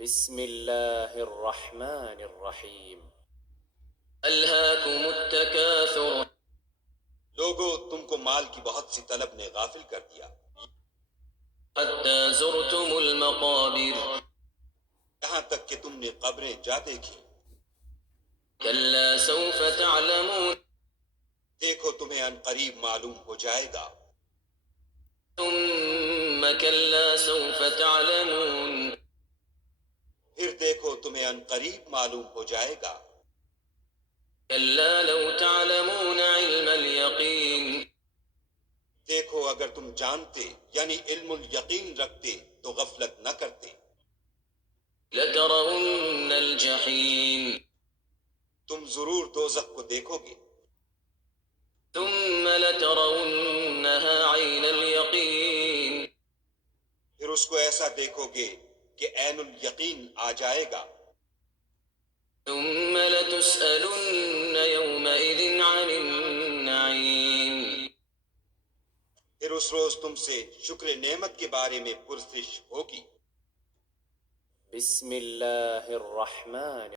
بسم اللہ الرحمن الرحیم۔ الہاکم التکاثر، لوگو تم کو مال کی بہت سی طلب نے غافل کر دیا، حتی زرتم المقابر، یہاں تک کہ تم نے قبریں جا دیکھی۔ کلا سوف تعلمون، دیکھو تمہیں ان قریب معلوم ہو جائے گا۔ ثم کلا سوف تعلمون، پھر دیکھو تمہیں ان قریب معلوم ہو جائے گا۔ کلا لو تعلمون علم الیقین، دیکھو اگر تم جانتے یعنی علم الیقین رکھتے تو غفلت نہ کرتے۔ لترون الجحیم، تم ضرور دوزخ کو دیکھو گے۔ ثم لترونها عین الیقین، پھر اس کو ایسا دیکھو گے کہ عین الیقین آ جائے گا۔ ثم لتسألن یومئذ عن النعیم، پھر اس روز تم سے شکر نعمت کے بارے میں پرسش ہوگی۔ بسم اللہ الرحمن